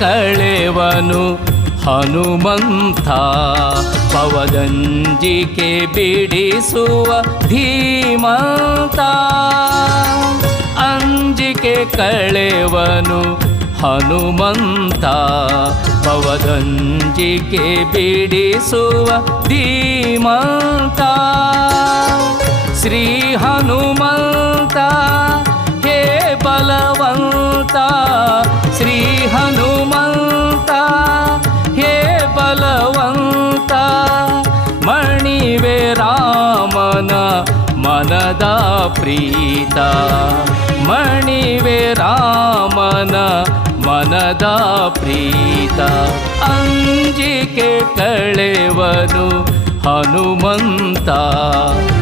ಕಳೆವನು ಹನುಮಂತ ಪವದಂಜಿಕೆ ಬಿಡಿಸುವ ಧೀಮಂತ. ಅಂಜಿಕೆ ಕಳೆವನು ಹನುಮಂತ ಪವದಂಜಿಕೆ ಬಿಡಿಸುವ ಧೀಮಂತ. ಶ್ರೀ ಹನುಮಂತ ಹೇ ಬಲವಂತ, ಶ್ರೀ ಹನುಮಂತ ಹೇ ಬಲವಂತ. ಮಣಿವೆ ರಾಮನ ಮನದ ಪ್ರೀತ, ಮಣಿವೆ ರಾಮನ ಮನದ ಪ್ರೀತ. ಅಂಜಿಕೆ ಕಳೆವನು ಹನುಮಂತ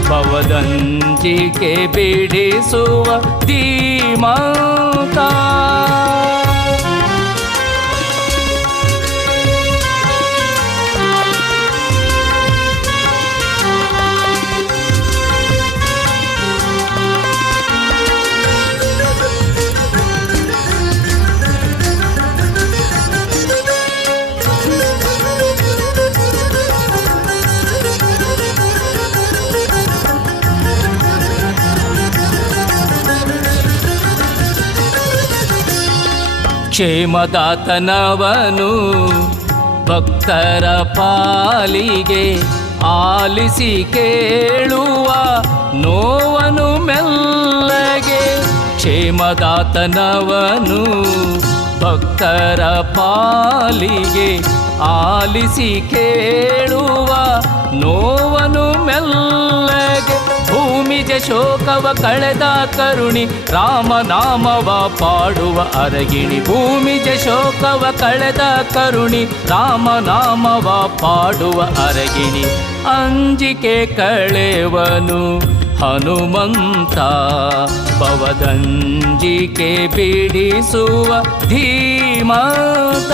ಪವದಂಜಿಕೆ ಬಿಡಿಸುವ ಧೀಮಂತ. ಕ್ಷೇಮದಾತನವನು ಭಕ್ತರ ಪಾಲಿಗೆ ಆಲಿಸಿ ಕೇಳುವ ನೋವನು ಮೆಲ್ಲಗೆ. ಕ್ಷೇಮದಾತನವನು ಭಕ್ತರ ಪಾಲಿಗೆ ಆಲಿಸಿ ಕೇಳುವ ನೋವನು ಮೆಲ್ಲಗೆ. ಭೂಮಿಜ ಶೋಕವ ಕಳೆದ ಕರುಣಿ ರಾಮನಾಮವ ಪಾಡುವ ಅರಗಿಣಿ. ಭೂಮಿಜ ಶೋಕವ ಕಳೆದ ಕರುಣಿ ರಾಮನಾಮವ ಪಾಡುವ ಅರಗಿಣಿ. ಅಂಜಿಕೆ ಕಳೆವನು ಹನುಮಂತ ಪವದಂಜಿಕೆ ಬಿಡಿಸುವ ಧೀಮಂತ.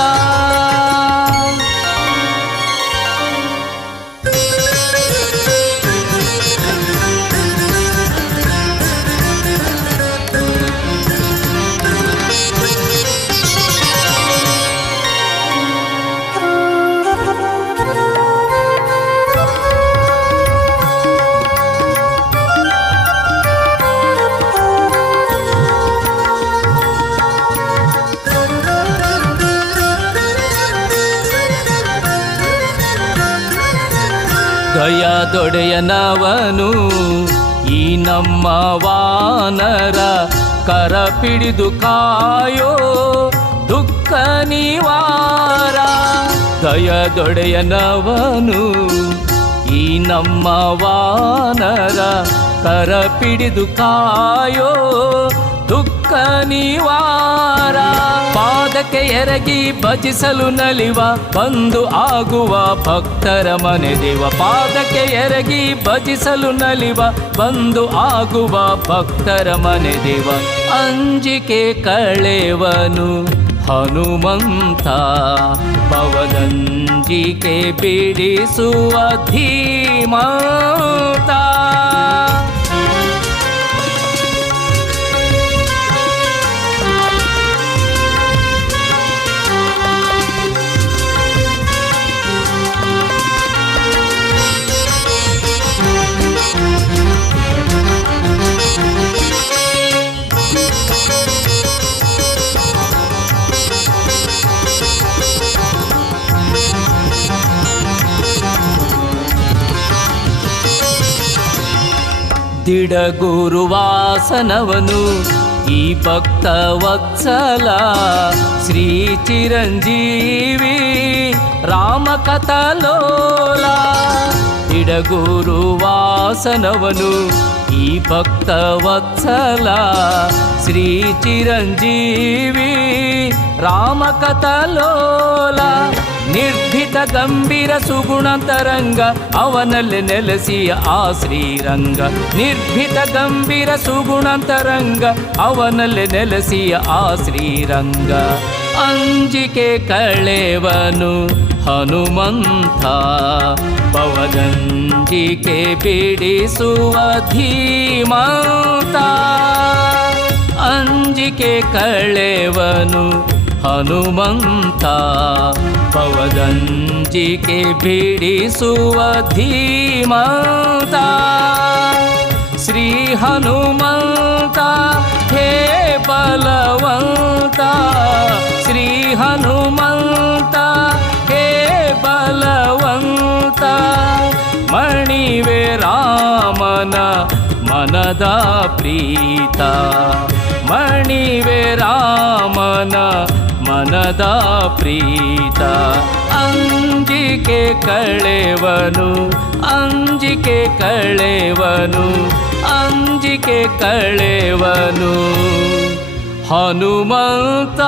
ದಯದೊಡೆಯನವನು ಈ ನಮ್ಮ ವಾನರ ಕರ ಪಿಡಿದು ಕಾಯೋ ದುಃಖ ನಿವಾರ. ದಯದೊಡೆಯನವನು ಈ ನಮ್ಮ ವಾನರ ಕರ ಪಿಡಿದು ಕಾಯೋ ದುಃಖ ನಿವಾರ. ಪಾದಕ್ಕೆ ಎರಗಿ ಭಜಿಸಲು ನಲಿವ ಬಂದು ಆಗುವ ಭಕ್ತರ ಮನೆ ದೇವ. ಪಾದಕ್ಕೆ ಎರಗಿ ಭಜಿಸಲು ನಲಿವ ಬಂದು ಆಗುವ ಭಕ್ತರ ಮನೆ ದೇವ. ಅಂಜಿಕೆ ಕಳೆವನು ಹನುಮಂತ ಪವದಂಜಿಕೆ ಬಿಡಿಸುವ ಧೀಮಂತ. ದಿಡಗುರುವಾಸನವನು ಈ ಭಕ್ತ ವತ್ಸಲ ಶ್ರೀ ಚಿರಂಜೀವಿ ರಾಮಕಥಲೋಲ. ದಿಡಗುರುವಾಸನವನು ಈ ಭಕ್ತ ವತ್ಸಲ ಶ್ರೀ ಚಿರಂಜೀವಿ ರಾಮಕಥಲೋಲ. ನಿರ್ಭೀತ ಗಂಭೀರ ಸುಗುಣಾಂತರಂಗ ಅವನಲ್ಲಿ ನೆಲೆಸಿಯ ಆ ಶ್ರೀರಂಗ. ನಿರ್ಭೀತ ಗಂಭೀರ ಸುಗುಣಾಂತರಂಗ ಅವನಲ್ಲಿ ನೆಲೆಸಿಯ ಆ ಶ್ರೀರಂಗ. ಅಂಜಿಕೆ ಕಳೆವನು ಹನುಮಂತ ಪವದಂಜಿಕೆ ಬಿಡಿಸುವ ಧೀಮಂತ. ಅಂಜಿಕೆ ಕಳೆವನು ಹನುಮಂತ ಪವದಂಜಿಕೆ ಬಿಡಿಸುವ ಧೀಮಂತ. ಶ್ರೀ ಹನುಮಂತ ಹೇ ಬಲವಂತ. ಶ್ರೀ ಹನುಮಂತ ಹೇ ಬಲವಂತ. ಮಣಿವೆ ರಾಮನ ಮನದ ಪ್ರೀತ. ಮಣಿವೆ ರಾಮನ ಮನದ ಪ್ರೀತ. ಅಂಜಿಕೆ ಕಳೆವನು ಅಂಜಿಕೆ ಕಳೆವನು ಅಂಜಿಕೆ ಕಳೆವನು ಹನುಮಂತ.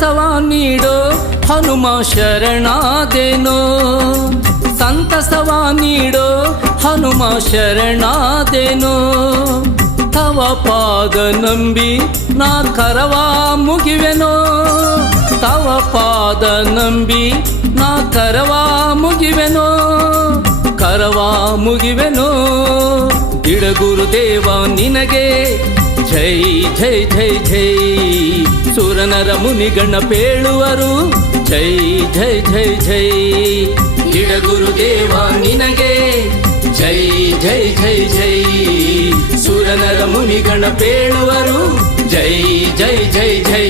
ಸಂತಸವ ನೀಡೋ ಹನುಮ ಶರಣಾದೇನೋ ಸಂತಸವ ನೀಡೋ ಹನುಮ ಶರಣಾದೇನೋ ತವ ಪಾದ ನಂಬಿ ನಾ ಕರವ ಮುಗಿವೆನೋ ತವ ಪಾದ ನಂಬಿ ನಾ ಕರವ ಮುಗಿವೆನೋ ಕರವ ಮುಗಿವೆನೋ ಇಡಗುರುದೇವ ನಿನಗೆ ಜೈ ಜೈ ಜೈ ಜೈ ಸುರನರ ಮುನಿಗಣ ಪೇಳುವರು ಜೈ ಜೈ ಜೈ ಜೈ ಇಡಗುರುದೇವ ನಿನಗೆ ಜೈ ಜೈ ಜೈ ಜೈ ಸುರನರ ಮುನಿಗಣ ಪೇಳುವರು ಜೈ ಜೈ ಜೈ ಜೈ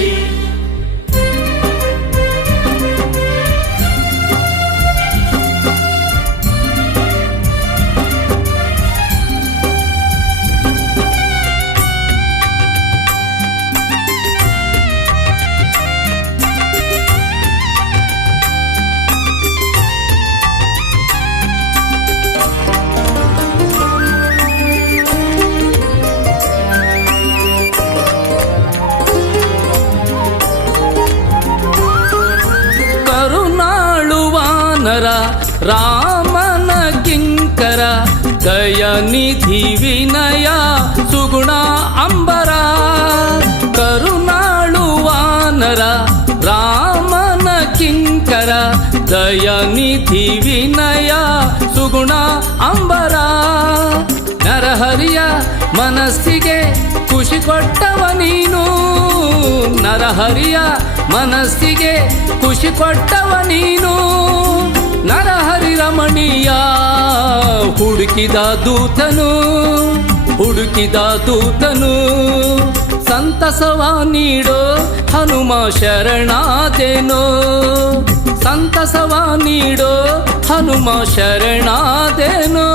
ರಾಮನ ಕಿಂಕರ ದಯನಿಧಿ ವಿನಯ ಸುಗುಣ ಅಂಬರ ಕರುಣಾಳುವಾನರ ರಾಮನ ಕಿಂಕರ ದಯನಿಧಿ ವಿನಯ ಸುಗುಣ ಅಂಬರ ನರಹರಿಯ ಮನಸ್ಸಿಗೆ ಖುಷಿ ಕೊಟ್ಟವ ನೀನು ನರಹರಿಯ ಮನಸ್ಸಿಗೆ ಖುಷಿ ಕೊಟ್ಟವ ನೀನು ನರಹರಿ ರಮಣೀಯ ಹುಡುಕಿದ ದೂತನು ಸಂತಸವ ನೀಡೋ ಹನುಮ ಶರಣಾದೇನೋ ಸಂತಸವ ನೀಡೋ ಹನುಮ ಶರಣಾದೇನೋ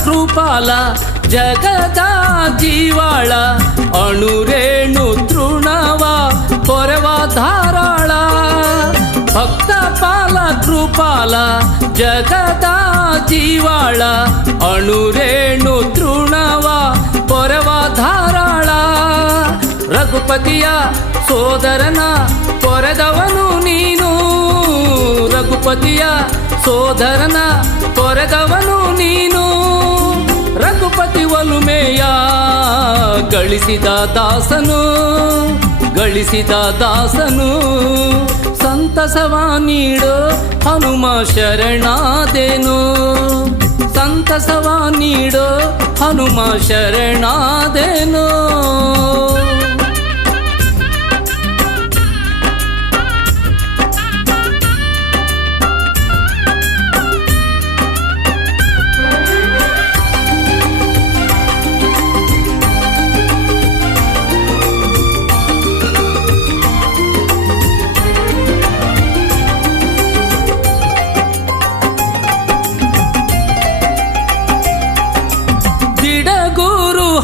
ಕೃಪಾಲ ಜಗದ ಜೀವಾಳ ಅಣುರೇಣು ತೃಣವ ಪೊರೆವ ಧಾರಾಳ ಭಕ್ತ ಪಾಲ ಕೃಪಾಲ ಜಗದ ಜೀವಾಳ ಅಣುರೇಣು ತೃಣವ ಪೊರೆವ ಧಾರಾಳ ರಘುಪತಿಯ ಸೋದರನ ಪೊರೆದವನು ನೀನು ರಘುಪತಿಯ ಸೋದರನ ಪೊರೆದವನು ನೀನು ರಘುಪತಿ ಒಲುಮೆಯ ಗಳಿಸಿದ ದಾಸನು ಸಂತಸವ ನೀಡೋ ಹನುಮ ಶರಣಾದೇನೋ ಸಂತಸವ ನೀಡೋ ಹನುಮ ಶರಣಾದೇನೋ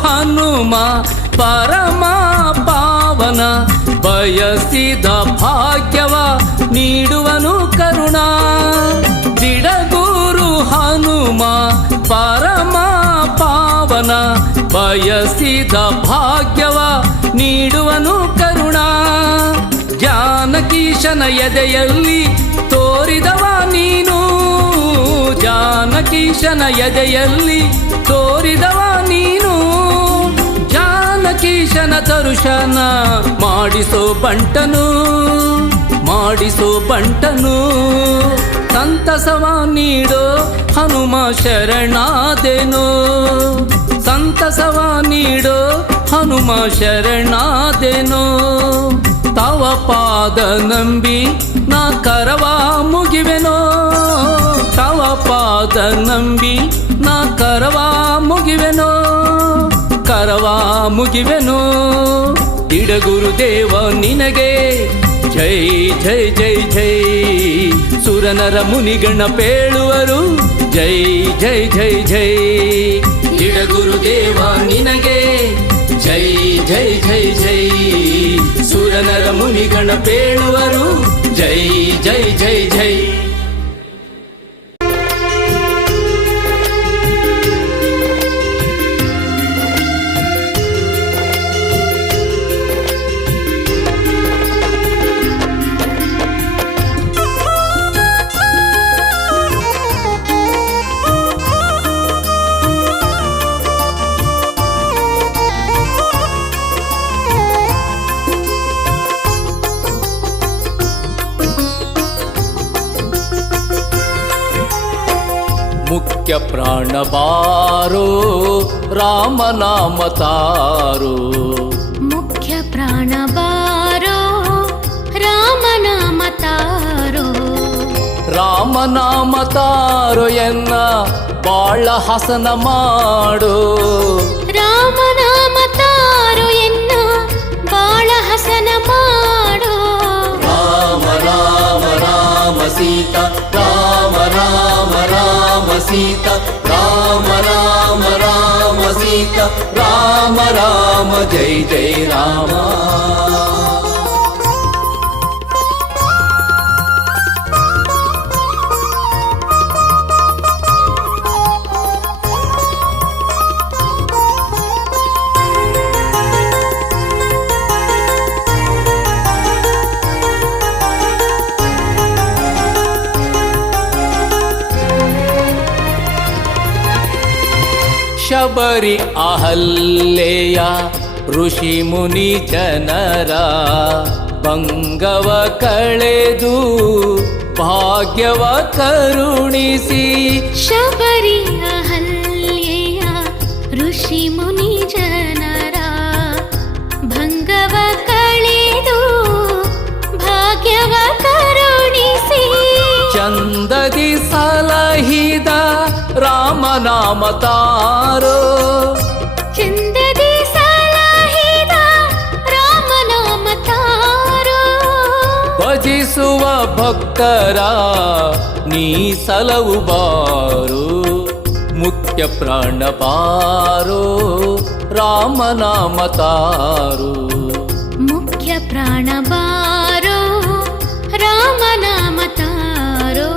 ಹನುಮ ಪರಮ ಪಾವನ ಬಯಸಿದ ಭಾಗ್ಯವ ನೀಡುವನು ಕರುಣ ದಿಡಗೂರು ಹನುಮ ಪರಮ ಪಾವನ ಬಯಸಿದ ಭಾಗ್ಯವ ನೀಡುವನು ಕರುಣ ಜಾನಕೀಶನ ಎದೆಯಲ್ಲಿ ತೋರಿದವ ನೀನು ಜಾನಕೀಶನ ಎದೆಯಲ್ಲಿ ತೋರಿದವ ನೀನು ಜಾನಕೀಶನ ದರ್ಶನ ಮಾಡಿಸೋ ಬಂಟನು ಸಂತಸವ ನೀಡೋ ಹನುಮ ಶರಣಾದೇನೋ ಸಂತಸವ ನೀಡೋ ಹನುಮ ಶರಣಾದೇನೋ ತವ ಪಾದ ನಂಬಿ ನಾ ಕರವ ಮುಗಿವೆನೋ ತವ ಪಾದ ನಂಬಿ ನಾ ಕರವ ಮುಗಿವೆನೋ ಇಡಗುರುದೇವ ನಿನಗೆ ಜೈ ಜೈ ಜೈ ಜೈ ಸುರನರ ಮುನಿಗಣ ಪೇಳುವರು ಜೈ ಜೈ ಜೈ ಜೈ ಗಿಡಗುರುದೇವ ನಿನಗೆ ಜೈ ಜೈ ಜೈ ಜೈ ಸುರನರ ಮುನಿಗಣ ಪೇಳುವರು ಜೈ ಜೈ ಜೈ ಜೈ ಮುಖ್ಯ ಪ್ರಾಣ ಬಾರೋ ರಾಮನಾಮ ತಾರೋ ಮುಖ್ಯ ಪ್ರಾಣ ಬಾರೋ ರಾಮನಾಮ ತಾರೋ ರಾಮನಾಮ ತಾರೋ ಎನ್ನ ಬಾಳ ಹಸನ ಮಾಡೋ ರಾಮನಾಮ ತಾರೋ ಎನ್ನ ಬಾಳ ಹಸನ ಮಾಡೋ ರಾಮ ರಾಮ ರಾಮ ಸೀತಾ ರಾಮ ರಾಮ ರಾಮ ಸೀತಾ ರಾಮ ರಾಮ ರಾಮ ಸೀತಾ ರಾಮ ರಾಮ ಜೈ ಜೈ ರಾಮ ಶಬರಿ ಅಹಲ್ಯೆಯ ಋಷಿ ಮುನಿ ಜನರ ಭಂಗವ ಕಳೆದು ಭಾಗ್ಯವ ಕರುಣಿಸಿ ಶಬರಿ ಅಹಲ್ಯೆಯ ಋಷಿ ಮುನಿ ಜನರ ಭಂಗವ ಕಳೆದು ಭಾಗ್ಯವ ಕರುಣಿಸಿ ಚಂದದಿ ಸಲಹಿದ ರಾಮನಾಮ ತಾರೋ ಚಂದದಿ ಸಲಹಿದ ರಾಮನಾಮ ತಾರೋ ಭಜಿಸುವ ಭಕ್ತರ ನೀ ಸಲವು ಬಾರೋ ಮುಖ್ಯ ಪ್ರಾಣ ಬಾರೋ ರಾಮನಾಮ ತಾರೋ ಮುಖ್ಯ ಪ್ರಾಣ ಬಾರೋ ರಾಮನಾಮ ತಾರೋ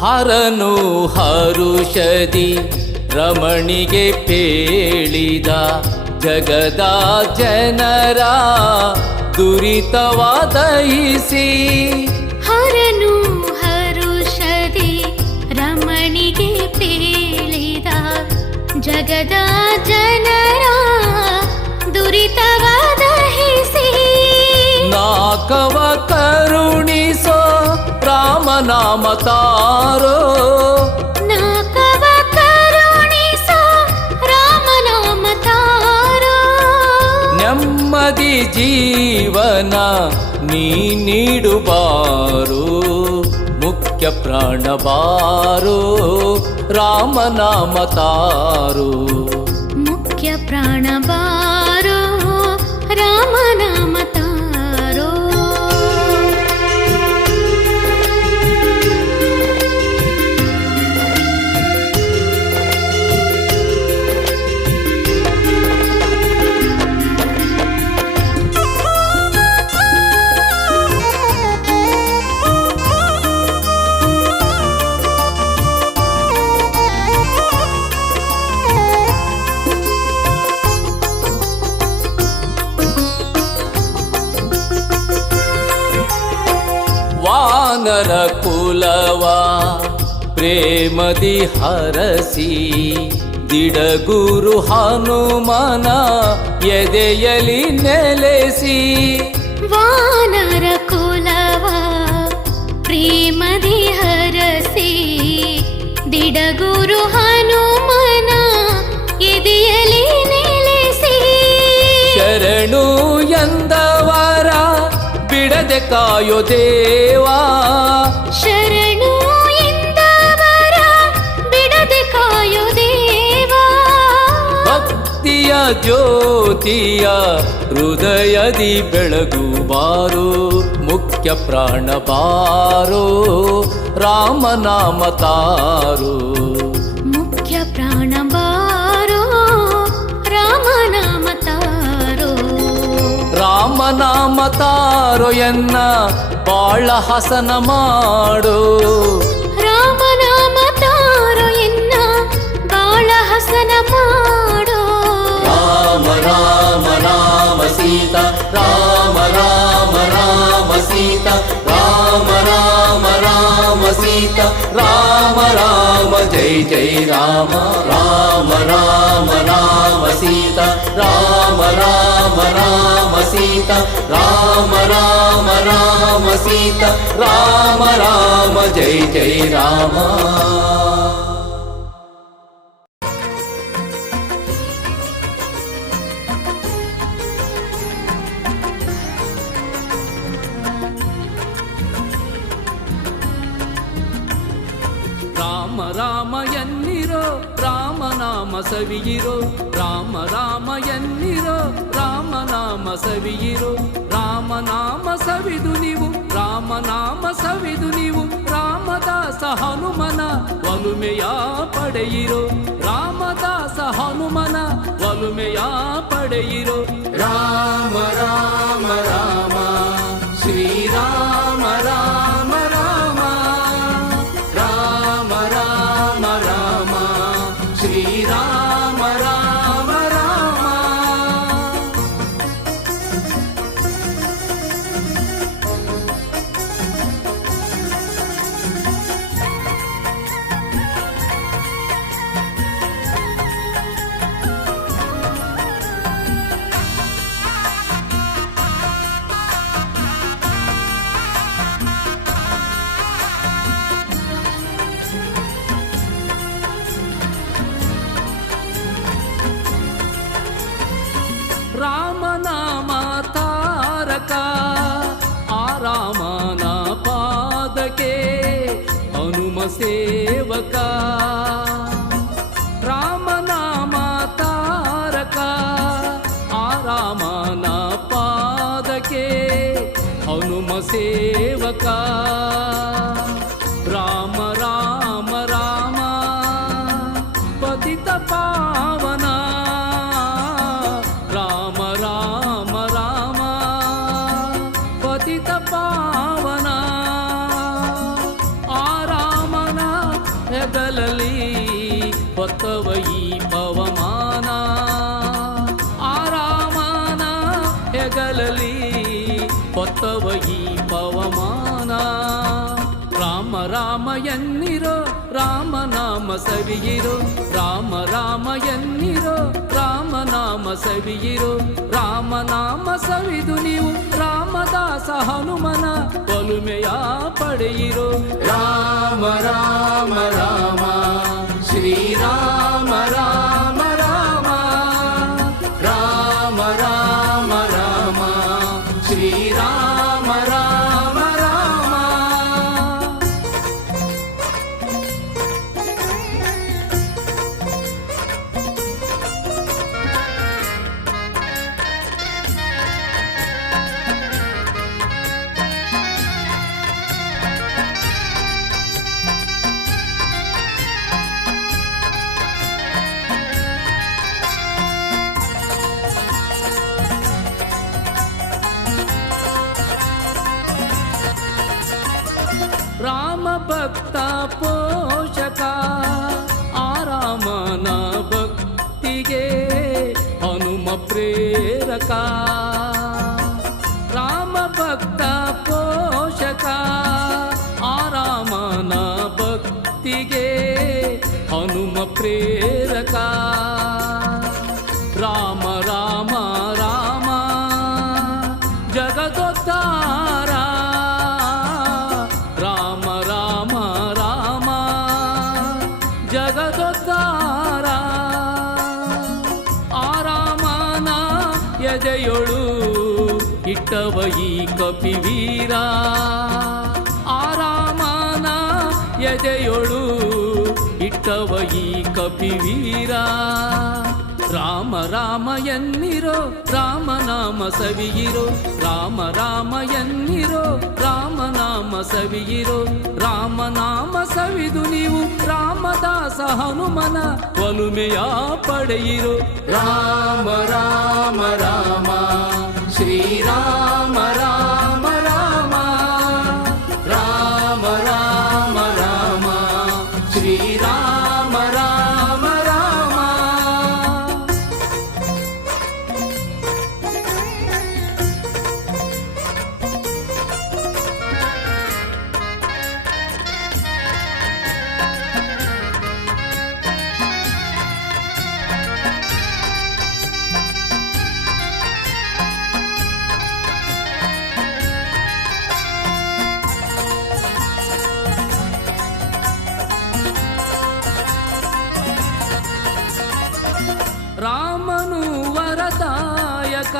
ಹರನು ಹರುಷದಿ ರಮಣಿಗೆ ಪೇಳಿದ ಜಗದ ಜನರ ದುರಿತವ ದಯಿಸಿ ಹರನು ಹರುಷದಿ ರಮಣಿಗೆ ಪೇಳಿದ ಜಗದ ಜನರ ದುರಿತವ ದಹಿಸಿ ನಾಕವ ಕರುಣಿಸೋ ರಾಮನಾಮ ತಾರೋ ನಾಕವ ಕರುಣಿಸೋ ರಾಮನಾಮ ತಾರೋ ನೆಮ್ಮದಿ ಜೀವನ ನೀ ನೀಡುಬಾರೋ ಮುಖ್ಯ ಪ್ರಾಣ ಬಾರೋ ರಾಮನಾಮ ತಾರೋ ಮುಖ್ಯ ಪ್ರಾಣ ಬಾರೋ ರಾಮನಾಮ ತಾರೋ ವಾನರ ಕುಲವ ಪ್ರೇಮದಿ ಹರಸಿ ದಿಡಗುರು ಹನುಮನ ಎದೆಯಲಿ ನೆಲೆಸಿ ವಾನರ ಕುಲವ ಪ್ರೇಮದಿ ಹರಸಿ ಗುರು ಹನುಮನ ಎದೆಯಲಿ ನೆಲೆಸಿ ಶರಣು ಎಂದವರ ಬಿಡದೆ ಕಾಯೋ ದೇವಾ ಶರಣು ಎಂದವರ ಬಿಡದೆ ಕಾಯೋ ದೇವಾ ಭಕ್ತಿಯ ಜ್ಯೋತಿಯ ಹೃದಯದಿ ಬೆಳಗುವಾರು ಮುಖ್ಯ ಪ್ರಾಣ ಬಾರೋ ರಾಮನಾಮ ತಾರೋ ಮುಖ್ಯ ಪ್ರಾಣ ಬಾರೋ ರಾಮನಾಮ ತಾರೋ ರಾಮನಾಮ ತಾರೋ ಎನ್ನ ಬಾಳ ಹಸನ ಮಾಡೋ ರಾಮನಾಮ ತಾರೋ ಎನ್ನ ಬಾಳ ಹಸನ ಮಾಡೋ ರಾಮ ರಾಮ ರಾಮ ಸೀತಾ ರಾಮ ರಾಮ ರಾಮ ಸೀತಾ ರಾಮ ರಾಮ ರಾಮ ಸೀತಾ ರಾಮ ರಾಮ ಜೈ ಜೈ ರಾಮ ರಾಮ ರಾಮ ರಾಮ ಸೀತಾ ರಾಮ ರಾಮ ರಾಮ ಸೀತಾ ರಾಮ ರಾಮ ರಾಮ ಸೀತಾ ರಾಮ ರಾಮ ಜೈ ಜೈ ರಾಮ ರಾಮ ರಾಮ ಎನ್ನಿರೋ ರಾಮನಾಮ ಸವಿಯಿರೋ ರಾಮ ರಾಮ ಎನ್ನಿರೋ ರಾಮನಾಮ ಸವಿಯಿರೋ ರಾಮನಾಮ ಸವಿದು ನೀವು ರಾಮನಾಮ ಸವಿದು ನೀವು ರಾಮದಾಸ ಹನುಮನ ಒಲುಮೆಯ ಪಡೆಯಿರೋ ರಾಮದಾಸ ಹನುಮನ ಒಲುಮೆಯ ಪಡೆಯಿರೋ ರಾಮ ರಾಮ ರಾಮ ಶ್ರೀರಾಮ ರಾಮ ರಾಮ ರಾಮ ರಾಮ ರಾಮ ಶ್ರೀರಾಮ ರಾಮ ರಾಮ ರಾಮನಾಮ ತಾರಕ ಆ ರಾಮನ ಪಾದಕ್ಕೆ ಹನುಮ ಸೇವಕ ರಾಮನಾಮ ತಾರಕ ಆ ರಾಮನ ಪಾದಕ್ಕೆ ಹನುಮ ಸೇವಕ ರಾಮ ರಾಮ ರಾಮ ಪತಿತ ಪಾವನ ರಾಮ ರಾಮ ರಾಮ ಪತಿತ ಪಾವನ ಆ ರಾಮನ ಹೆಗಲಲ್ಲಿ ಹೊತ್ತವ ಈ ಪವಮಾನ ಆ ರಾಮನ ಹೆಗಲಲ್ಲಿ ಹೊತ್ತವ ಈ ಪವಮಾನ ರಾಮ ರಾಮ ಎನ್ನಿರೋ ರಾಮನಾಮ ಸವಿಯಿರೋ ರಾಮ ರಾಮ ಎನ್ನಿರೋ ರಾಮನಾಮ ಸವಿಯಿರೋ ರಾಮನಾಮ ಸವಿದು ನೀವು ರಾಮದಾಸ ಹನುಮನ ಒಲುಮೆಯ ಪಡೆಯಿರೋ ರಾಮ ರಾಮ ರಾಮ ಶ್ರೀರಾಮ ರಾಮ ರಾಮ ರಾಮ ರಾಮ ರಾಮ ಶ್ರೀರಾಮ ರಾಮ ರಾಮ ರಾಮ ಭಕ್ತ ಪೋಷಕ ಆ ರಾಮನ ಭಕ್ತಿಗೆ ಹನುಮ ಪ್ರೇರಕ ರಾಮ ಭಕ್ತ ಪೋಷಕ ಆ ರಾಮನ ಭಕ್ತಿಗೆ ಹನುಮ ಪ್ರೇರಕ ರಾಮ ರಾಮ ರಾಮ ಜಗದೋದ್ಧಾರ ಎದೆಯೊಳು ಇಟ್ಟವ ಈ ಕಪಿವೀರ ಆರಾಮನ ಎದೆಯೊಳು ಇಟ್ಟವ ಈ ಕಪಿವೀರ ರಾಮ ರಾಮ ಎನ್ನಿರೋ ರಾಮನಾಮ ಸವಿಯಿರೋ ರಾಮ ರಾಮ ಎನ್ನಿರೋ ರಾಮನಾಮ ಸವಿಯಿರೋ ರಾಮನಾಮ ಸವಿದು ನೀವು ರಾಮದಾಸ ಹನುಮನ ಒಲುಮೆಯ ಪಡೆಯಿರೋ ರಾಮ ರಾಮ ರಾಮ ಶ್ರೀರಾಮ ರಾಮ ರಾಮ ರಾಮ ರಾಮ ರಾಮ ಶ್ರೀರಾಮ ರಾಮ ರಾಮ. ರಾಮನು ವರದಾಯಕ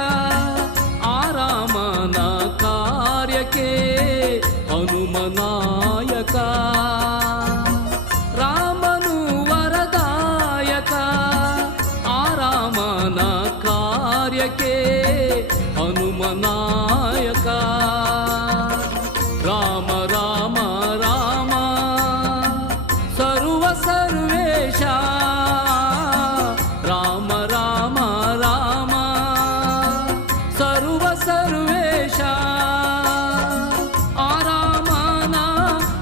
ಆರಾಮನ ಕಾರ್ಯಕ್ಕೆ ಹನುಮನಾಯಕ ರಾಮನು ವರದಾಯಕ ಆರಾಮನ ಕಾರ್ಯಕ್ಕೆ ಹನುಮನಾಯಕ ರಾಮ ರಾಮ ರಾಮ ಸರ್ವ ಸರ್ವೇಶ ರಾಮ ರಾಮ ರಾಮ ಸರ್ವ ಸರ್ವೇಶ ಆರಾಮನ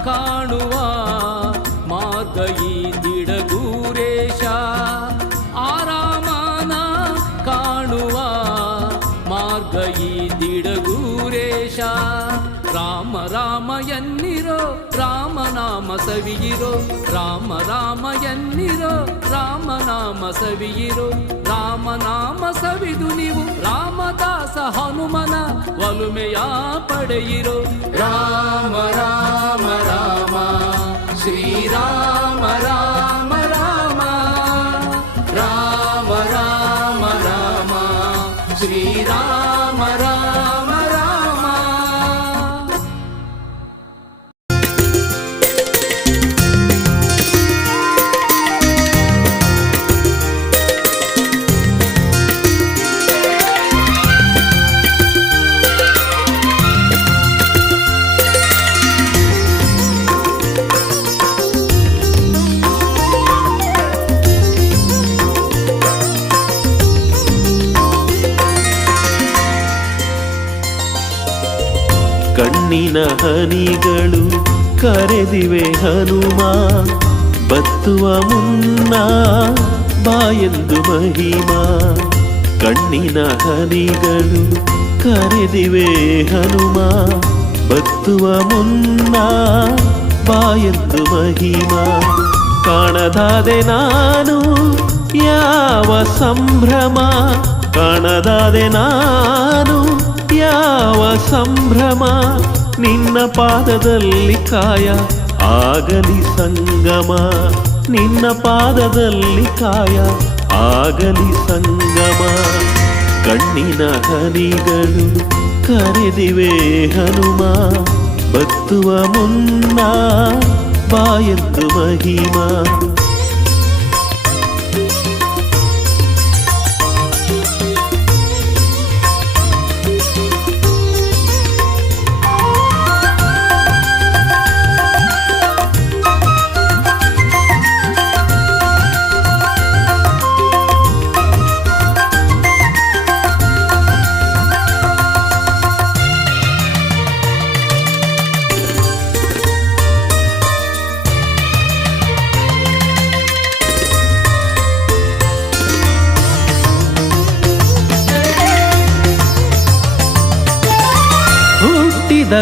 ಕಾಣುವ ಮಾರ್ಗ ಈ ದಿಡಗೂರೇಶ ಆರಾಮನ ಕಾಣುವ ಮಾರ್ಗ ಈ ದಿಡಗೂರೇಶ ರಾಮ ರಾಮ ಎನ್ನಿರೋ ರಾಮನಾಮ ಸವಿಯಿರೋ ರಾಮ ರಾಮ ಎನ್ನಿರೋ ರಾಮನಾಮ ಸವಿಯಿರೋ ರಾಮನಾಮ ಸವಿದು ನೀವು ರಾಮದಾಸ ಹನುಮನ ಒಲುಮೆಯ ಪಡೆಯಿರೋ ರಾಮ ರಾಮ ರಾಮ ಶ್ರೀರಾಮ ರಾಮ ರಾಮ ರಾಮ ರಾಮ ರಾಮ ಶ್ರೀರಾಮ ರಾಮ ರಾಮ. ಕಣ್ಣಿನ ಹನಿಗಳು ಕರೆದಿವೆ ಹನುಮ ಬತ್ತುವ ಮುನ್ನ ಬಾಯೆಂದು ಮಹಿಮಾ ಕಣ್ಣಿನ ಹನಿಗಳು ಕರೆದಿವೆ ಹನುಮ ಬತ್ತುವ ಮುನ್ನ ಬಾಯೆಂದು ಮಹಿಮಾ ಕಾಣದಾದೆ ನಾನು ಯಾವ ಸಂಭ್ರಮ ಕಾಣದಾದೆ ನಾನು ಯಾವ ಸಂಭ್ರಮ ನಿನ್ನ ಪಾದದಲ್ಲಿ ಕಾಯ ಆಗಲಿ ಸಂಗಮ ನಿನ್ನ ಪಾದದಲ್ಲಿ ಕಾಯ ಆಗಲಿ ಸಂಗಮ ಕಣ್ಣಿನ ಹನಿಗಳು ಕರೆದಿವೆ ಹನುಮ ಬತ್ತುವ ಮುನ್ನ ಬಾಯೆಂದು ಮಹಿಮಾ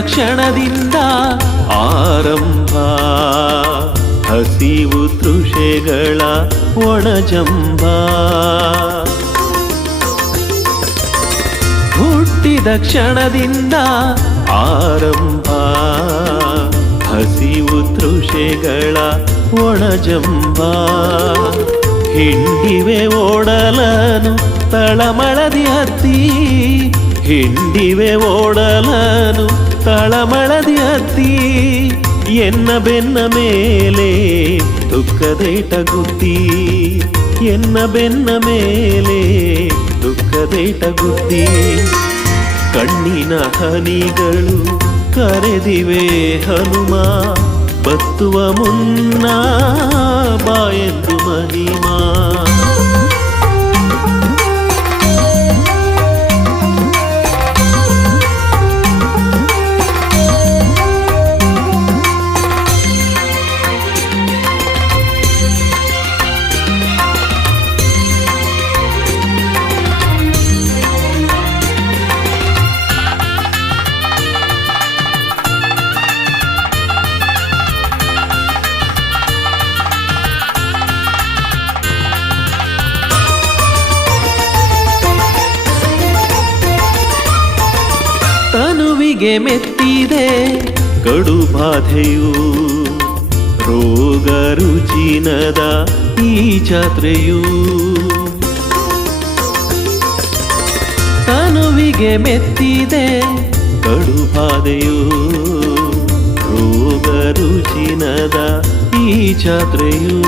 ಕ್ಷಣದಿಂದ ಆರಂಭ ಹಸಿವು ತೃಷೆಗಳ ಒಣಜಂಬ ಹುಟ್ಟಿದ ಕ್ಷಣದಿಂದ ಆರಂಭ ಹಸಿವು ತೃಷೆಗಳ ಒಣಜಂಬ ಹಿಂಡಿವೆ ಓಡಲನು ತಳಮಳದಿ ಹತ್ತಿ ಹಿಂಡಿವೆ ಓಡಲನು ತಳಮಳದಿ ಹತ್ತಿ ಎನ್ನ ಬೆನ್ನ ಮೇಲೆ ದುಃಖದೇಟ ಗುದ್ದಿ ಎನ್ನ ಬೆನ್ನ ಮೇಲೆ ದುಃಖದೇಟ ಗುದ್ದಿ ಕಣ್ಣಿನ ಹನಿಗಳು ಕರೆದಿವೆ ಹನುಮ ಬತ್ತುವ ಮುನ್ನ ಬಾಯೆಂದು ಮಹಿಮಾ ತನುವಿಗೆ ಮೆತ್ತಿದೆ ಕಡು ಬಾಧೆಯು ರೋಗ ರುಚಿನದ ಈ ಜಾತ್ರೆಯು ತನುವಿಗೆ ಮೆತ್ತಿದೆ ಕಡು ಬಾಧೆಯು ರೋಗ ರುಚಿನದ ಈ ಜಾತ್ರೆಯು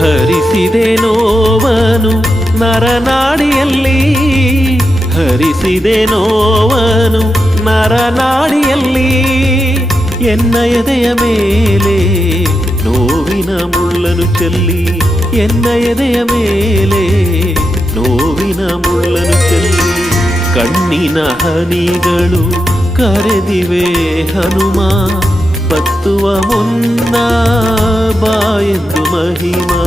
ಹರಿಸಿದೆ ನೋವನು ನರನಾಡಿಯಲ್ಲಿ ಹರಿಸಿದೆ ನೋವನು ನರನಾಡಿಯಲ್ಲಿ ಎನ್ನ ಎದೆಯ ಮೇಲೆ ನೋವಿನ ಮುಳ್ಳನು ಚೆಲ್ಲಿ ಎನ್ನ ಎದೆಯ ಮೇಲೆ ನೋವಿನ ಮುಳ್ಳನು ಚೆಲ್ಲಿ ಕಣ್ಣಿನ ಹನಿಗಳು ಕರೆದಿವೆ ಹನುಮ ಬತ್ತುವ ಮುನ್ನ ಬಾಯೆಂದು ಮಹಿಮಾ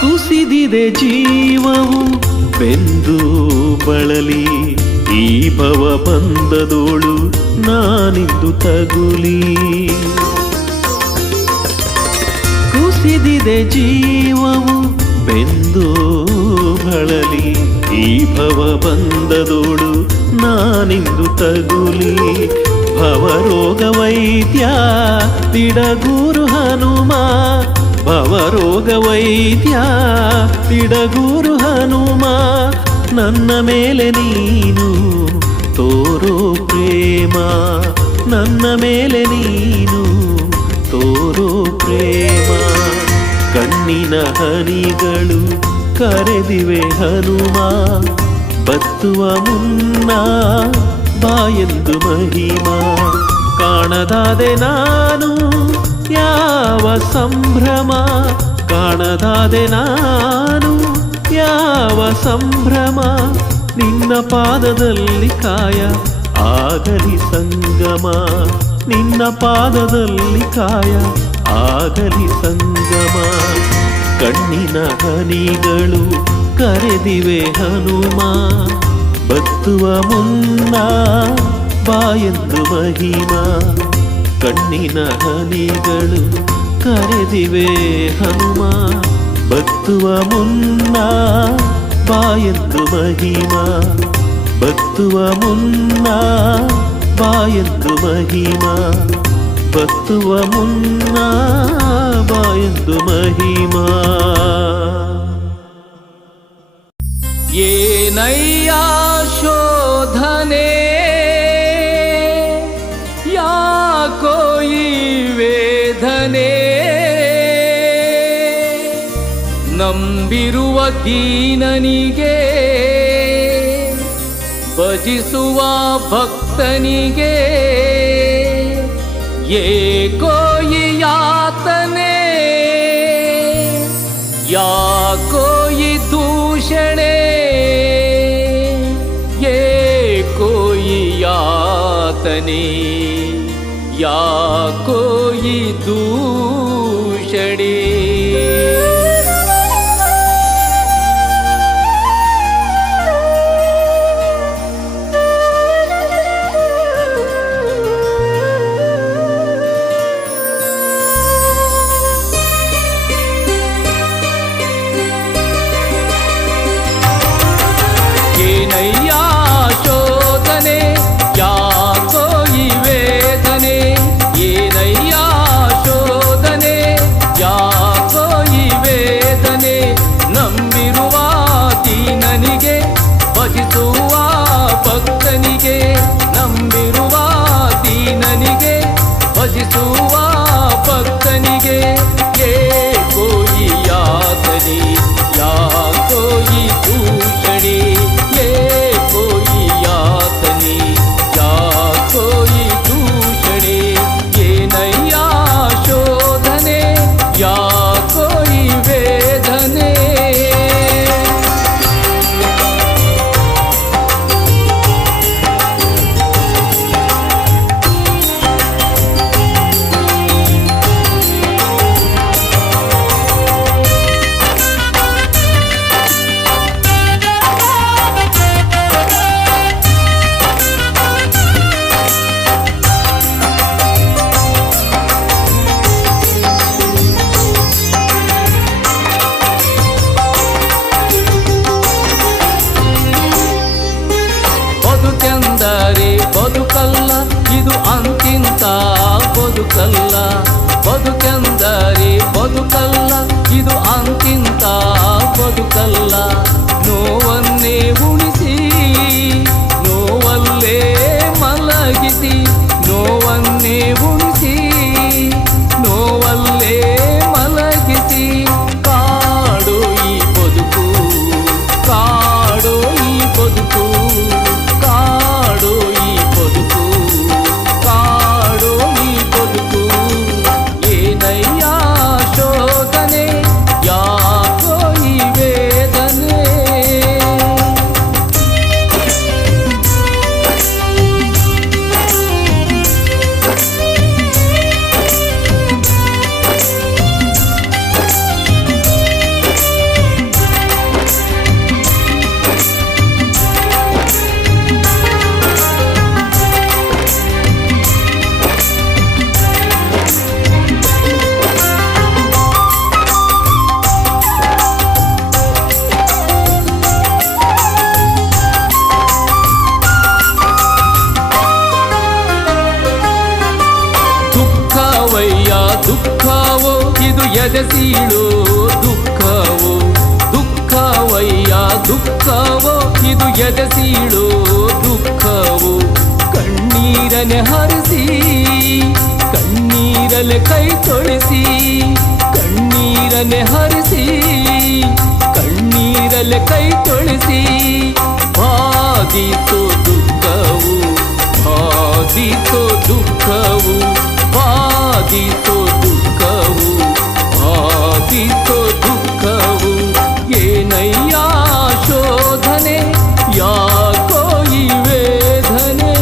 ಕುಸಿದಿದೆ ಜೀವವು ಬೆಂದು ಬಳಲಿ ಈ ಭವ ಬಂದದೋಳು ನಾನಿಂದು ತಗುಲಿ ಕುಸಿದಿದೆ ಜೀವವು ಬೆಂದು ಬಳಲಿ ಈ ಭವ ಬಂದದೋಳು ನಾನಿಂದು ತಗುಲಿ ಭವರೋಗ ವೈದ್ಯ ತಿಡಗೂರು ಹನುಮ ಭವರೋಗ ವೈದ್ಯ ತಿಡಗೂರು ಹನುಮ ನನ್ನ ಮೇಲೆ ನೀನು ತೋರೋ ಪ್ರೇಮ ನನ್ನ ಮೇಲೆ ನೀನು ತೋರೋ ಪ್ರೇಮ ಕಣ್ಣಿನ ಹನಿಗಳು ಕರೆದಿವೆ ಹನುಮ ಬತ್ತುವ ಮುನ್ನ ಬಾಯೆಂದು ಮಹಿಮಾ ಕಾಣದಾದೆ ನಾನು ಯಾವ ಸಂಭ್ರಮ ಕಾಣದಾದೆ ನಾನು ಯಾವ ಸಂಭ್ರಮ ನಿನ್ನ ಪಾದದಲ್ಲಿ ಕಾಯ ಆಗಲಿ ಸಂಗಮ ನಿನ್ನ ಪಾದದಲ್ಲಿ ಕಾಯ ಆಗಲಿ ಸಂಗಮ ಕಣ್ಣಿನ ಹನಿಗಳು ಕರೆದಿವೆ ಹನುಮ ಬತ್ತುವ ಮುನ್ನ ಬಾಯೆಂದು ಮಹಿಮಾ ಕಣ್ಣಿನ ಹನಿಗಳು ಕರೆದಿವೆ ಹನುಮ ಬತ್ತುವ ಮುನ್ನ ಬಾಯೆಂದು ಮಹಿಮಾ ಬತ್ತುವ ಮುನ್ನ ಬಾಯೆಂದು ಮಹಿಮಾ ಬತ್ತುವ ಮುನ್ನ ಬಾಯೆಂದು ಮಹಿಮಾ ಏನಯ್ಯ ಶೋಧನೆ ಯಾಕೋ ಈ ವೇದನೆ ನಂಬಿರುವ ದೀನನಿಗೆ ಭಜಿಸುವ ಭಕ್ತನಿಗೆ ಏಕೋ ಈ ಯಾತನೆ ಯಾಕೋ ಈ ದೂಷಣೆ ಏಕೋ ಈ ಯಾತನೆ ಯಾಕೋ ಈ ದೂಷಣೆ ದೂಷಣೆ. ಏನಯ್ಯ ಶೋಧನೆ, ಯಾಕೋ ಈ ವೇದನೆ? ಏನಯ್ಯ ಶೋಧನೆ, ಯಾಕೋ ಈ ವೇದನೆ? ನಂಬಿರುವ ದೀನನಿಗೆ, ಭಜಿಸುವ ಭಕ್ತನಿಗೆ, ನಂಬಿರುವ ದೀನನಿಗೆ, ಭಜಿಸುವ ಭಕ್ತನಿಗೆ ಏಕೋ ಈ ಯಾತನೆ, ಯಾಕೋ ಈ ದೂಷಣೆ? ಏಕೋ ಈ ಯಾತನೆ, ಯಾಕೋ ಈ ದೂಷಣೆ? ಏನಯ್ಯ ಶೋಧನೆ, ಯಾಕೋ ಈ ವೇದನೆ? ಬದುಕೆಂದರೆ ಬದುಕಲ್ಲ, ಇದು ಅಂತಿಂತ ಬದುಕಲ್ಲ. ಬದುಕೆಂದರೆ ಬದುಕಲ್ಲ, ಇದು ಅಂತಿಂತ ಬದುಕಲ್ಲ. ನೋವನ್ನೇ ಉಣಿಸಿ, ನೋವಲ್ಲೇ ಮಲಗಿಸಿ, ನೋವನ್ನೇ ಉಣಿಸಿ, ನೋವಲ್ಲೇ ಮಲಗಿಸಿ, ಕಾಡೋ ಈ ಬದುಕು, ಕಾಡೋ ಈ ಬದುಕು, ಕಾಡೋ ಈ ಬದುಕು, ಕಾಡೋ ಈ ಬದುಕು. ಏನಯ್ಯ ಶೋಧನೆ, ಯಾಕೋ ಈ ವೇದನೆ? ದುಃಖವಯ್ಯ ದುಃಖವೋ, ಇದು ಎದೆಸೀಳೋ ದುಃಖವೋ. ದುಃಖವಯ್ಯ ದುಃಖವೋ, ಇದು ಎದೆಸೀಳೋ ದುಃಖವೋ. ಕಣ್ಣೀರನೆ ಹರಿಸಿ, ಕಣ್ಣೀರಲೆ ಕೈ ತೊಳಿಸಿ, ಕಣ್ಣೀರನೆ ಹರಿಸಿ, ಕಣ್ಣೀರಲೆ ಕೈ ತೊಳಿಸಿ. ಬಾಧಿಸೋ ದುಃಖವು, ಬಾಧಿಸೋ ದುಃಖವು, ಬಾಧಿಸೋ ದುಃಖವು, ಬಾಧಿಸೋ ದುಃಖವು. ಏನಯ್ಯ ಶೋಧನೆ, ಯಾಕೋ ಈ ವೇದನೆ?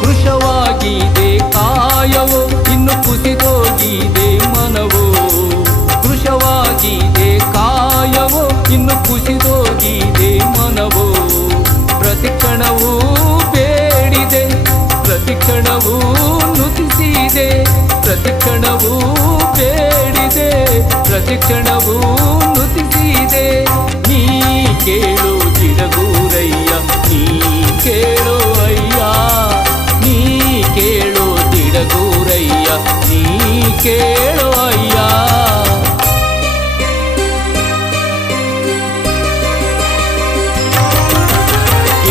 ಕೃಶವಾಗಿದೆ ಕಾಯವೋ, ಇನ್ನು ಕುಸಿದೋಗಿದೆ ಮನವೋ. ಕೃಶವಾಗಿದೆ ಕಾಯವೋ, ಇನ್ನು ಕುಸಿದೋಗಿದೆ ಮನವೋ. ಪ್ರತಿಕ್ಷಣವೂ ಬೇಡಿದೆ, ಪ್ರತಿಕ್ಷಣವೂ ನುತಿಸಿದೆ, ಪ್ರತಿಕ್ಷಣವೂ ಬೇಡಿದೆ, ಪ್ರತಿಕ್ಷಣವೂ ನುತಿಸಿದೆ. ನೀ ಕೇಳು ತಿರಗೂರಯ್ಯ, ನೀ ಕೇಳು ಅಯ್ಯ, ನೀ ಕೇಳು ತಿರಗೂರಯ್ಯ, ನೀ ಕೇಳು ಅಯ್ಯ.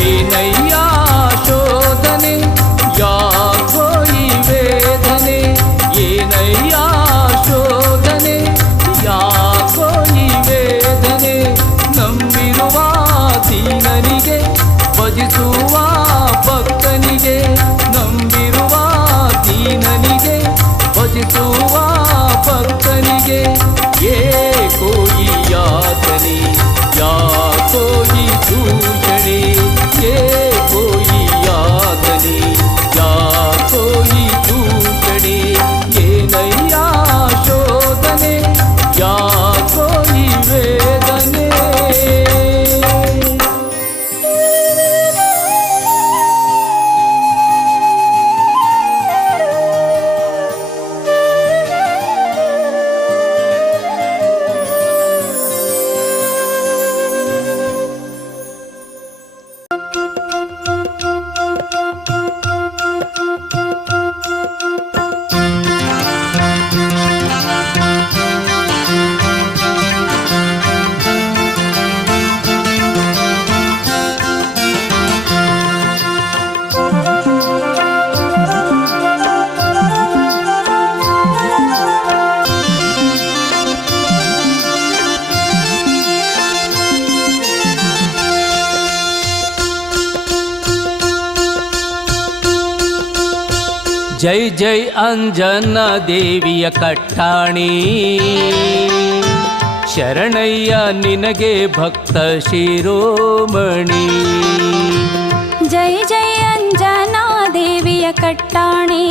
ಏನಯ್ಯ ಶೋಧನೆ, ಯಾಕೋ ಈ ಜೈ ಜೈ ಅಂಜನ ದೇವಿಯ ಕಟ್ಟಾಣಿ ಶರಣಯ್ಯ ನಿನಗೆ ಭಕ್ತ ಶಿರೋಮಣಿ. ಜೈ ಜೈ ಅಂಜನಾ ದೇವಿಯ ಕಟ್ಟಾಣಿ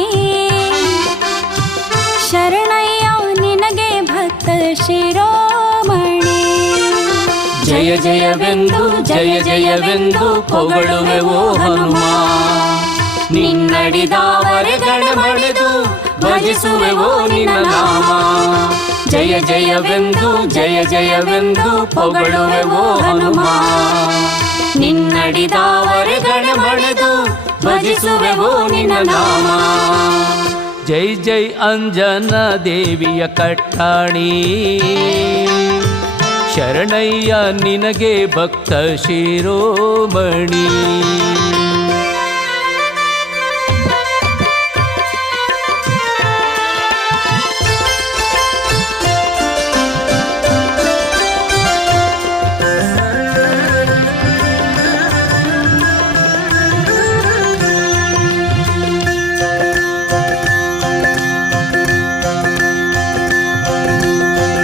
ಶರಣಯ್ಯ ನಿನಗೆ ಭಕ್ತ ಶಿರೋಮಣಿ. ಜಯ ಜಯವೆಂದು ಜಯ ಜಯವೆಂದು ಹೊಗಳುವೆವೋ ಹನುಮ, ನಿನ್ನಡಿದಾವರೆಗಳ ಮಳೆದು ಭಜಿಸುವೆವೋ ನಿನ್ನ ನಾಮ. ಜಯ ಜಯವೆಂದು ಜಯ ಜಯವೆಂದು ಹೊಗಳುವೆವೋ ಹನುಮ, ನಿನ್ನಡಿದಾವರೆಗಳ ಮಳೆದು ಭಜಿಸುವೆವೋ ನಿನ್ನ ನಾಮ. ಜೈ ಜೈ ಅಂಜನ ದೇವಿಯ ಕಟ್ಟಾಣಿ ಶರಣಯ್ಯ ನಿನಗೆ ಭಕ್ತ ಶಿರೋಮಣಿ.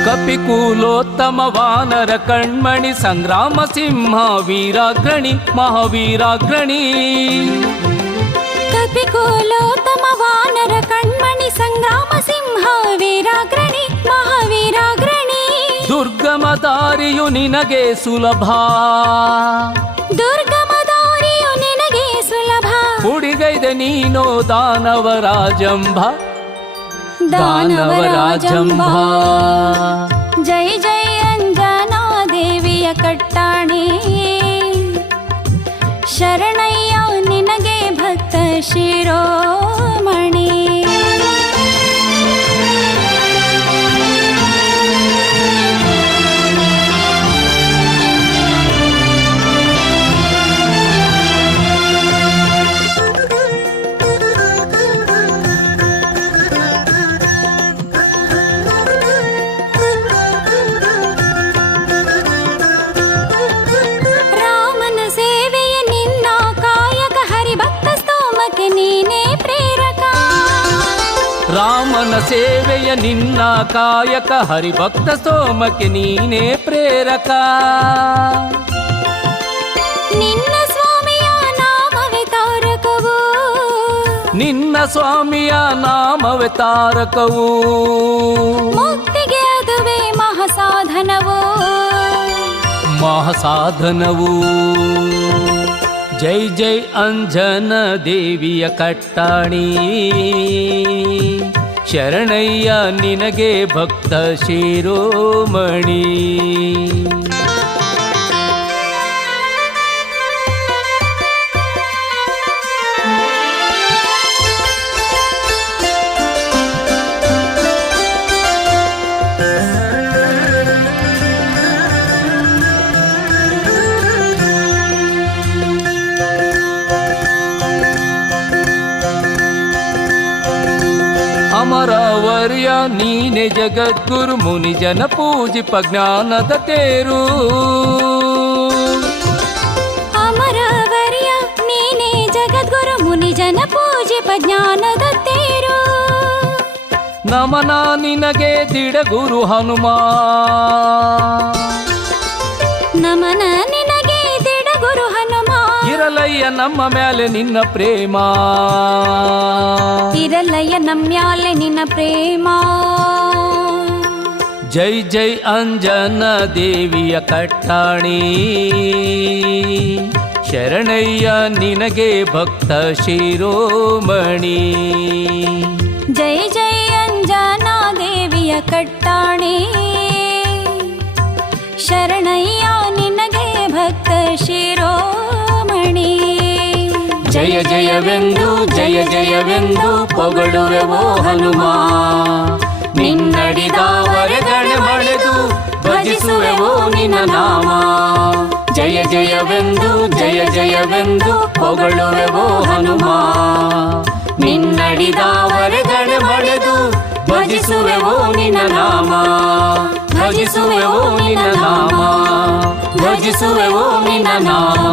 ಕಪಿಕೂಲೋತ್ತಮ ವಾನರ ಕಣ್ಮಣಿ ಸಂಗ್ರಾಮ ಸಿಂಹ ವೀರಾಗ್ರಣಿ ಮಹಾವೀರಾಗ್ರಣಿ. ಕಪಿಕೂಲೋತ್ತಮ ವಾನರ ಕಣ್ಮಣಿ ಸಂಗ್ರಾಮ ಸಿಂಹ ವೀರಾಗ್ರಣಿ ಮಹಾವೀರಾಗ್ರಣಿ. ದುರ್ಗಮ ದಾರಿಯು ನಿನಗೆ ಸುಲಭ, ದುರ್ಗಮ ದಾರಿಯು ನಿನಗೆ ಸುಲಭ. ಹುಡಿಗೈದೆ ನೀನೋ ದಾನವರಾಜಂಬ ದಾನವರಾಜಂಬ. ಜೈ ಜೈ ಅಂಜನಾ ದೇವಿಯ ಕಟ್ಟಾಣಿ ಶರಣಯ್ಯ ನಿನಗೆ ಭಕ್ತ ಶಿರೋಮಣಿ. ರಾಮನ ಸೇವೆಯ ನಿನ್ನ ಕಾಯಕ ಹರಿಭಕ್ತ ಸ್ತೋಮಕ್ಕೆ ನೀನೇ ಪ್ರೇರಕ. ನಿನ್ನ ಸ್ವಾಮಿಯ ನಾಮವೇ ತಾರಕವು, ನಿನ್ನ ಸ್ವಾಮಿಯ ನಾಮವೇ ತಾರಕವು. ಮುಕ್ತಿಗೆ ಅದುವೇ ಮಹಾಸಾಧನವು, ಮಹಾಸಾಧನವು. ಜೈ ಜೈ ಅಂಜನ ದೇವಿಯ ಕಟ್ಟಾಣಿ ಶರಣಯ್ಯ ನಿನಗೆ ಭಕ್ತ ಶಿರೋಮಣಿ. ಅಮರವರ್ಯ ನೀನೆ ಜಗದ್ಗುರು ಮುನಿ ಜನ ಪೂಜಿಪ ಜ್ಞಾನದ ತೇರು. ಅಮರವರ್ಯ ನೀನೆ ಜಗದ್ಗುರು ಮುನಿ ಜನ ಪೂಜಿಪ ಜ್ಞಾನದ ತೇರು. ನಮನ ನಿನಗೆ ದಿಡಗುರು ಹನುಮ, ನಮನ ನಿನಗೆ ದಿಡಗುರು ಹನುಮ. ಇರಲಯ್ಯ ನಮ್ಮ ಮೇಲೆ ನಿನ್ನ ಪ್ರೇಮ, ಇರಲಯ್ಯ ನಮ್ಯಾಲೆ ನಿನ್ನ ಪ್ರೇಮ. ಜೈ ಜೈ ಅಂಜನ ದೇವಿಯ ಕಟ್ಟಾಣಿ ಶರಣಯ್ಯ ನಿನಗೆ ಭಕ್ತ ಶಿರೋಮಣಿ. ಜೈ ಜೈ ಅಂಜನಾ ದೇವಿಯ ಕಟ್ಟಾಣಿ ಶರಣಯ್ಯ ನಿನಗೆ ಭಕ್ತ ಶಿರೋಮಣಿ. ಜಯ ಜಯವೆಂದು ಜಯ ಜಯವೆಂದು ಹೊಗಳುವೆವೋ ಹನುಮ, ನಿನ್ನಡಿದಾವರೆಗಳ ಮಳೆದು ಭಜಿಸುವೆವೋ ನಿನ್ನ ನಾಮ. ಜಯ ಜಯವೆಂದು ಜಯ ಜಯವೆಂದು ಹೊಗಳುವೆವೋ ಹನುಮ, ನಿನ್ನಡಿದಾವರೆಗಳ ಮಳೆದು ಭಜಿಸುವೆವೋ ನಿನ್ನ ನಾಮ. ಭಜಿಸುವೆವೋ ನಿನ್ನ ನಾಮ, ಭಜಿಸುವೆವೋ ನಿನ್ನ ನಾಮ.